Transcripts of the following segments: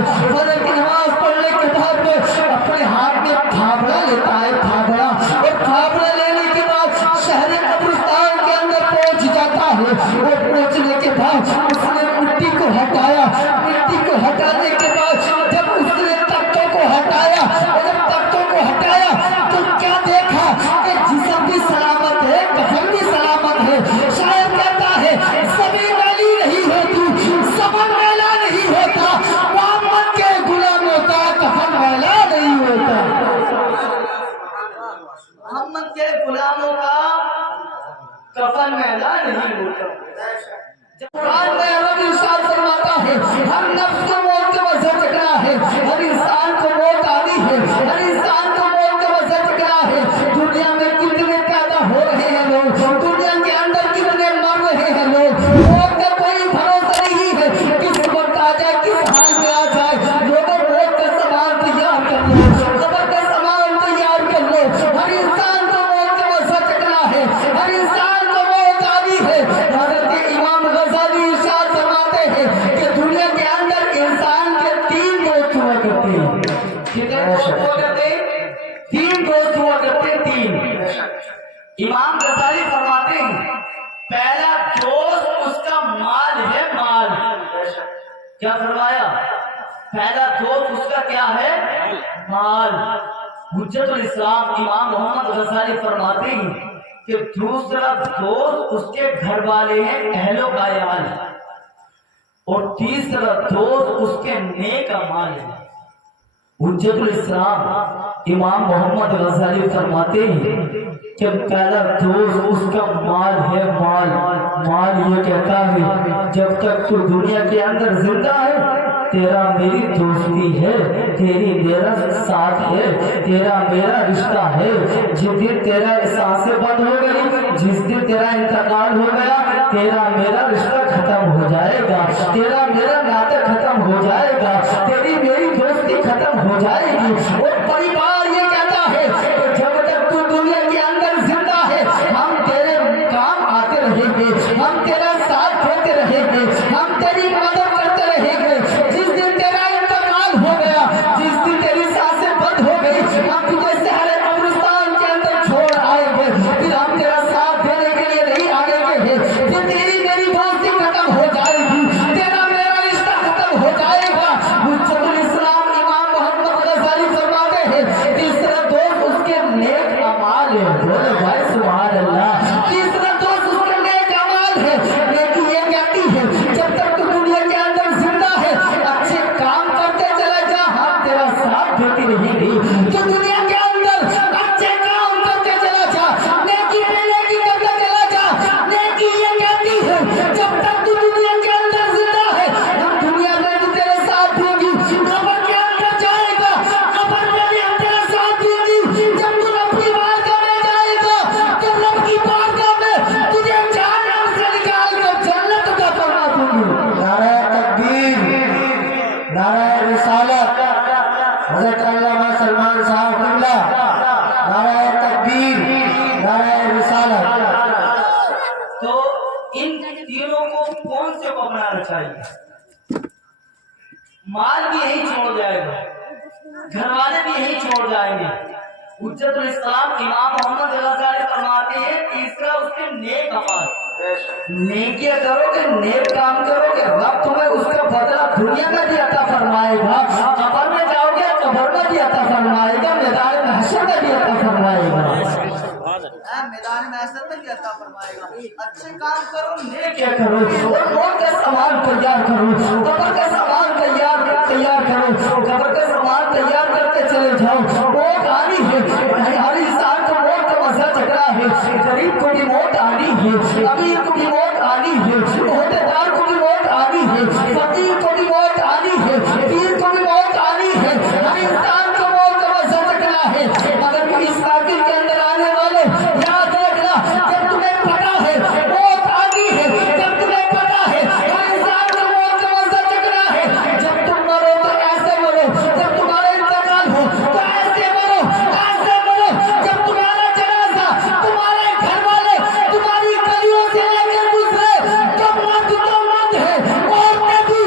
फजर की नमाज पढ़ने के बाद में अपने हाथ में फावड़ा लेता है, फावड़ा, और फावड़ा लेने के बाद शहर कब्रिस्तान के अंदर पहुंच जाता है। और पहुंचने के बाद उसने मिट्टी को हटाया, मिट्टी को हटाने के बाद जब उसने तख्तों को हटाया, और जब तख्तों को हटाया तो क्या देखा कि जिस्म भी सलामत है, कफन भी सलामत है। शायर कहता है सभी मैली नहीं होती, सफर मैला नहीं होता, मोहम्मद के गुलामों का कफन मैला नहीं होता। मोहम्मद के गुलामों का कफन मैला नहीं होता। कुरान में अरब इरशाद फरमाता है हर नफ्स को मौत का वजह टकरा है, हर इंसान को मौत आनी है, हर इंसान को मौत का वजह टकरा है। दुनिया में कितने पैदा हो रहे हैं लोग, दुनिया के अंदर कितने मर रहे हैं लोग, मौत का कोई भरोसा नहीं है, किस वक्त आ जाए, किस हाल में आ जाए। लोगों मौत का सामान तैयार कर लो, कब्र का सामान तैयार कर लो। हर इंसान को मौत का वजह टकरा है, हर इंसान को मौत आनी है। हज़रत इमाम गज़ाली इरशाद फरमाते हैं कि दुनिया के अंदर इंसान के 3 दोस्त हुआ करते हैं। कितने दोस्त हुआ करते हैं? 3 दोस्त हुआ करते हैं, 3। इमाम गज़ाली फरमाते हैं पहला दोस्त उसका माल है, माल। क्या फरमाया? पहला दोस्त उसका क्या है? माल। हुज्जतुल इस्लाम इमाम मोहम्मद गज़ाली फरमाते हैं कि दूसरा दोस्त उसके घर वाले हैं, अहलो कायाल, और तीसरा दोस्त उसके नेक अमाल है। हुज्जतुल इस्लाम इमाम मोहम्मद गज़ाली फरमाते हैं कि पहला दोस्त उसका माल है, माल। माल ये कहता है जब तक तू दुनिया के अंदर जिंदा है तेरा मेरी दोस्ती है, तेरी मेरा साथ है, तेरा मेरा रिश्ता है। जिस दिन तेरा सांसें बंद हो गई, जिस दिन तेरा इंतकाल हो गया, तेरा मेरा रिश्ता खत्म हो जाएगा, तेरा मेरा नाता खत्म हो जाएगा, तेरी मेरी दोस्ती खत्म हो जाएगी। और परिवार ये कहता है कि जब तक तू दुनिया के अंदर जिंदा है हम तेरे काम आते रहेंगे, हम तेरा साथ देते रहेंगे, हम तेरी मदद करते रहेंगे। जिस दिन तेरा इंतकाल हो गया, जिस दिन तेरी सांसें बंद हो गई, हम तुझे शहर कब्रिस्तान के अंदर छोड़ आएंगे, फिर हम तेरा साथ देने के लिए नहीं आएंगे। फिर तेरी मेरी दोस्ती खत्म हो जाएगी, तेरा मेरा रिश्ता खत्म हो जाएगा। हुज्जतुल इस्लाम इमाम मोहम्मद गज़ाली फरमाते हैं तीसरा दोस्त उसके नेक अमाल है। बोले भाई सुभान अल्लाह। तीसरा दोस्त उसके नेक अमाल है। नेकी ये कहती है जब तक तू दुनिया के अंदर जिंदा है अच्छे काम करते चला जा, हम तेरा साथ देती रहेंगी। तो दुनिया के अंदर अच्छे काम करते चला जा, नेकी पे नेकी करते चला जा। नेकी ये कहती है जब तक तू दुनिया के अंदर जिंदा है हम दुनिया में भी तेरे साथ देंगी, कब्र के अंदर जाएगा कब्र में भी हम तेरा साथ देंगी। जब तू अपनी बारगाह में जाएगा तो रब की बारगाह में तुझे जहन्नम से निकाल कर जन्नत का करवा दूंगी। नारे तकबीर, नारे रिसालत, हज़रत अल्लामा सलमान साहब क़िबला, नारे तकबीर, नारे रिसालत। तो इन तीनों को कौन से को अपनाना चाहिए? माल भी यही छोड़ जाएगा, घर वाले भी यही छोड़ जाएंगे। हुज्जतुल इस्लाम इमाम मोहम्मद गज़ाली फरमाते हैं तीसरा उसके नेक अमाल। नेकियां करोगे, नेक काम करोगे, रब तुम्हें उसका बदला दुनिया में भी अता फरमाएगा, कब्र में जाओगे कब्र में भी अता फरमाएगा, मैदान महशर में भी अता फरमाएगा, मैदान महशर में भी अता फरमाएगा। अच्छे काम करो, नेकियां करो, और मौत का सामान तैयार करो, कब्र का सामान तैयार करो, कब्र का सामान तैयार करके चले जाओ। मौत आनी है, हर इंसान को मौत का मजा चकरा है। गरीब को भी मौत आनी है, अमीर को भी मौत आनी है, ओहदेदार को भी मौत आनी है, फकीर को भी मौत आनी है, पीर को भी मौत आनी है। हर इंसान को मौत का मजा चकरा है। मगर इस तारीख के अंदर आने वाले याद रखना जब तुम्हें पता है मौत आनी है, जब तुम्हें पता है हर इंसान को मौत का मजा चकरा है, जब तुम मरो तो ऐसे मरो, जब तुम्हारा इंतकाल हो तो ऐसे मरो, ऐसे मरो। जब तुम्हारा जनाजा तुम्हारे घर वाले तुम्हारी गलियों से लेकर गुजरे तो मौत है। औरतें भी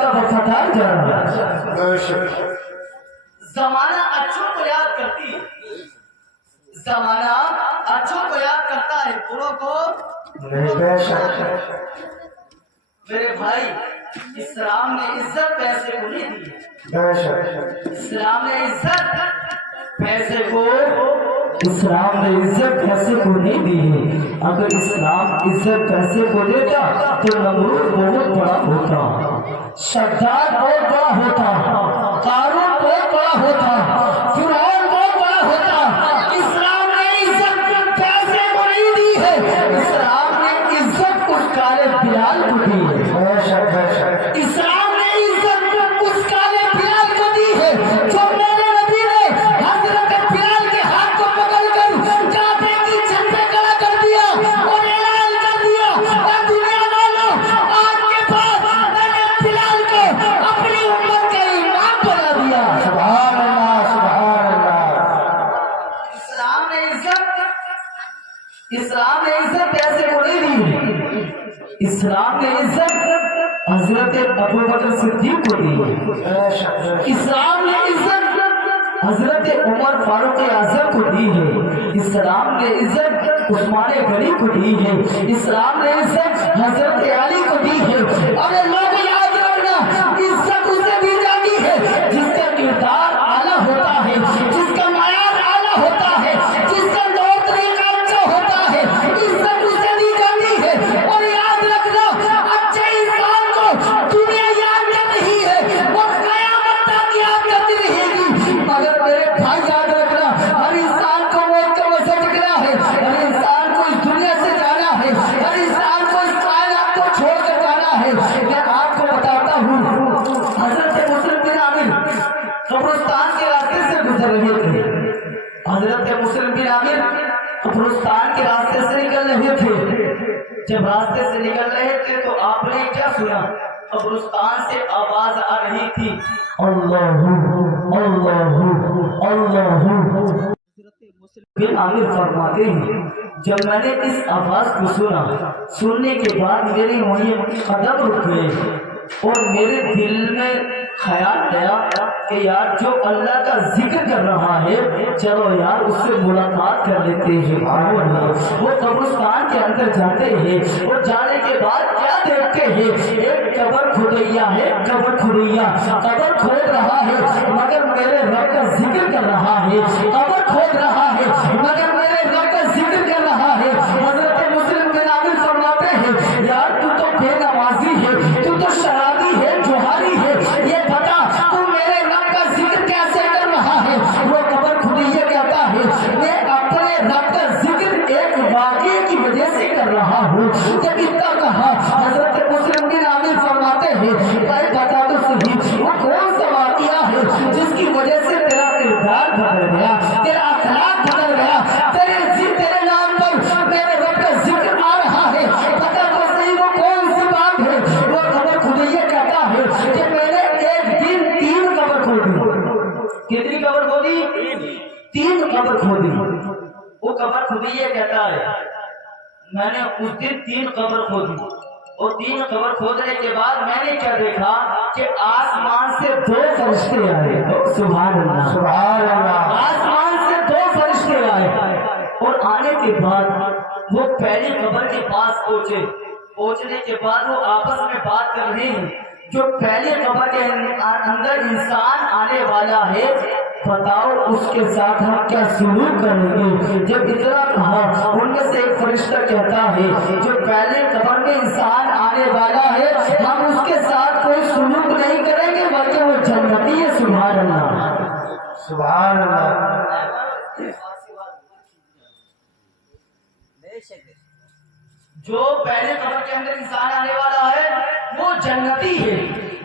का वफादार जाना। जमाना अच्छों को याद करती है, जमाना अच्छों को याद करता है, बुरों को। मेरे भाई, इस्लाम ने इज्जत पैसे को नहीं दी है। इस्लाम ने इज्जत पैसे को नहीं दी है। अगर इस्लाम इज्जत पैसे को देता तो नमरूद बहुत बड़ा होता, शद्दाद बहुत बड़ा होता, कारून बहुत बड़ा होता, फिरौन बहुत बड़ा होता। इस्लाम ने इज्जत पैसे को नहीं दी है, इस्लाम ने इज्जत उस काले बिलाल को दी है। इस्लाम ने इज्जत उस काले बिलाल को दी है जो मेरे नबी ने हजरत बिलाल के हाथ को पकड़कर काबे की छत पे खड़ा कर दिया और ऐलान कर दिया, और दुनिया वालों, आज के बाद मैंने बिलाल को अपनी उम्मत का इमाम बना दिया। सुभान अल्लाह, सुभान अल्लाह। इस्लाम ने इज्जत पैसे को नहीं दी, इस्लाम ने इज्जत हजरत अबू बकर सिद्दीक को दी। इस्लाम ने इज्जत हजरत उमर फारूक आजम को दी है। इस्लाम ने इज्जत उस्मान गनी को दी है। इस्लाम ने इज्जत हजरत अली को दी है। अरे लोग याद रखना, इज्जत उसे दी जाती है जिसका किरदार आला होता है, जिसका मायार आला होता है, जिसका तौर तरीका अच्छा होता है, इज्जत उसे दी जाती है। और याद रखना, अच्छे इंसान को दुनिया याद कर रही है और कयामत तक याद करती रहेगी। मगर मेरे भाई याद रखना, हर इंसान को मौत का वजह टकरा है, हर इंसान को इस दुनिया से जाना है, हर इंसान को इस कायनात को छोड़कर जाना है। मैं आपको बताता हूँ, हजरत मुस्लिम बिन आमिर कब्रिस्तान के रास्ते से गुजर रहे थे। हजरत मुस्लिम बिन आमिर कब्रिस्तान के रास्ते से निकल रहे थे। जब रास्ते से निकल रहे थे तो आपने क्या सुना? कब्रिस्तान से आवाज आ रही थी, अल्लाहू अल्लाहू अल्लाहू। बिन आमिर फरमाते हैं, जब मैंने इस आवाज को सुना, सुनने के बाद मेरे वहीं कदम रुक गए और मेरे दिल में ख्याल आया कि यार जो अल्लाह का जिक्र कर रहा है, चलो यार उससे मुलाकात कर लेते हैं। वो कब्रिस्तान के अंदर जाते हैं और जाने के बाद क्या देखते हैं? एक कब्र खुदैया है, कब्र खुदैया कब्र खोद रहा है मगर मेरे रब का जिक्र कर रहा है, कब्र खोद रहा है मगर मेरे रब का जिक्र कर रहा है। हजरत मुस्लिम बिन आमिर फरमाते हैं, यार तू तो बेनमाजी है, तू तो शराबी है, जुहारी है, ये बता तू मेरे रब का जिक्र कैसे कर रहा है? वो कब्र खुदैया कहता है, मैं अपने रब का जिक्र एक वाक़ये की वजह से कर रहा हूँ। जब इतना कहा, हजरत मुस्लिम बिन आमिर फरमाते हैं, भाई बता तो सही, वो कौन सा वाक़या है जिसकी वजह से तेरा किरदार बदल गया, तेरा अखलाक बदल गया, तेरे नाम पर मेरे रब का जिक्र आ रहा है? बता तो सही, वो कौन सी बात है? वो कब्र खुदैया कहता है कि मैंने एक दिन 3 कब्र खोदी। कितनी कब्र खोदी? 3 कब्र खोदी। वो कब्र खुदैया कहता है, मैंने उस दिन 3 कब्र खोदी और 3 कब्र खोदने के बाद मैंने क्या देखा कि आसमान से 2 फरिश्ते आए। सुभान अल्लाह, सुभान अल्लाह। आसमान से 2 फरिश्ते आए और आने के बाद वो पहली कब्र के पास पहुंचे। पहुंचने के बाद वो आपस में बात कर रहे हैं, जो पहले कब्र के अंदर इंसान आने वाला है, बताओ उसके साथ हम क्या सुलूक करेंगे? जब इतना कहा, उनमें से एक फरिश्ता कहता है, जो पहले कब्र में इंसान आने वाला है, हम उसके साथ कोई सुलूक नहीं करेंगे बल्कि वो जन्नती है। सुभान अल्लाह, सुभान अल्लाह। जो पहले कब्र के अंदर इंसान आने वाला है वो जन्नती है।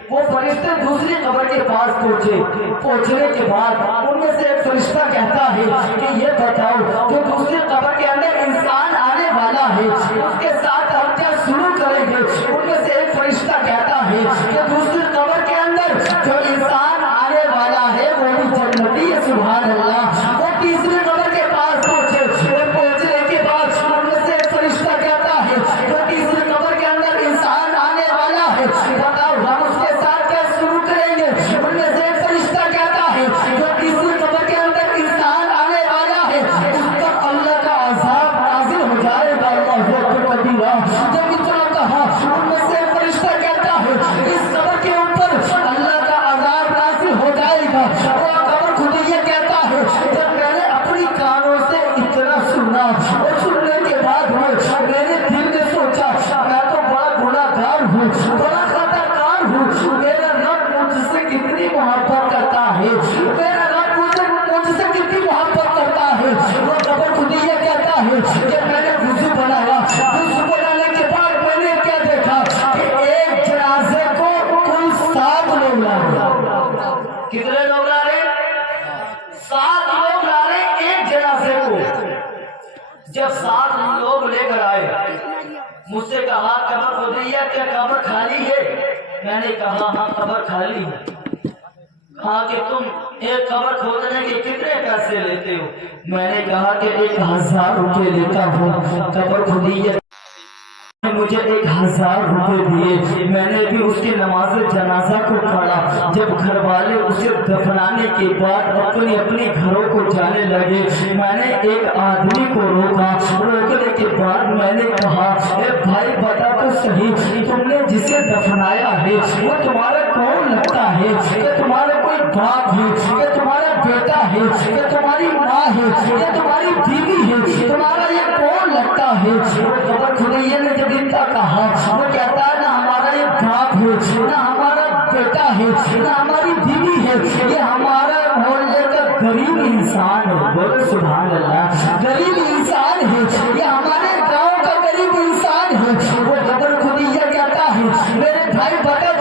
वो फरिश्ते दूसरी कब्र के पास पहुंचे। पहुंचने के बाद उनमें से एक फरिश्ता कहता है कि ये बताओ, जो दूसरी कब्र के अंदर इंसान आने वाला है उसके साथ हम क्या शुरू करेंगे? उनमें से एक फरिश्ता कहता है कि दूसरी कब्र के अंदर जो इंसान आने वाला है वो भी जन्नती है। सुभान अल्लाह। वो तीसरी कब्र के पास पहुंचे और पहुंचने के बाद उनमें से एक फरिश्ता कहता है, जो तीसरी कब्र के अंदर इंसान आने वाला है, बताओ हम उसके साथ کتنے لوگ لا رہے؟ 7 لوگ لا رہے ایک جنازے کو۔ جب 7 لوگ لے کر آئے، مجھ سے کہا قبر کھودی ہے، کیا قبر خالی ہے؟ میں نے کہا ہاں قبر خالی ہے۔ کہا کہ تم ایک قبر کھودنے کے کتنے پیسے لیتے ہو؟ میں نے کہا کہ 1000 روپے لیتا ہوں۔ قبر کھودی ہے، مجھے 1000 روپے دیے۔ میں نے بھی اس کی نماز جنازہ کو پڑھا۔ جب گھر والے اسے دفنانے کے بعد اپنی اپنی گھروں کو جانے لگے، میں نے ایک آدمی کو روکا۔ روکنے کے بعد میں نے کہا اے بھائی بتا تو صحیح، تم نے جسے دفنایا ہے وہ تمہارا کون لگتا ہے؟ کہ تمہارا کوئی باپ ہے، کہ تمہارا بیٹا ہے، کہ تمہاری ماں ہے، کہ تمہاری بیوی ہے، تمہارا یہ کون لگتا ہے؟ وہ قبر کھودیے نے جب ان کا کہا، وہ کہتا ہے نہ ہمارا یہ باپ ہے، نہ ہمارا بیٹا ہے، نہ ہماری بیوی ہے، یہ ہمارا محلے کا غریب انسان ہے۔ بولو سبحان اللہ، غریب انسان ہے، یہ ہمارے گاؤں کا غریب انسان ہے۔ وہ قبر کھودیہ کہتا ہے میرے بھائی بتا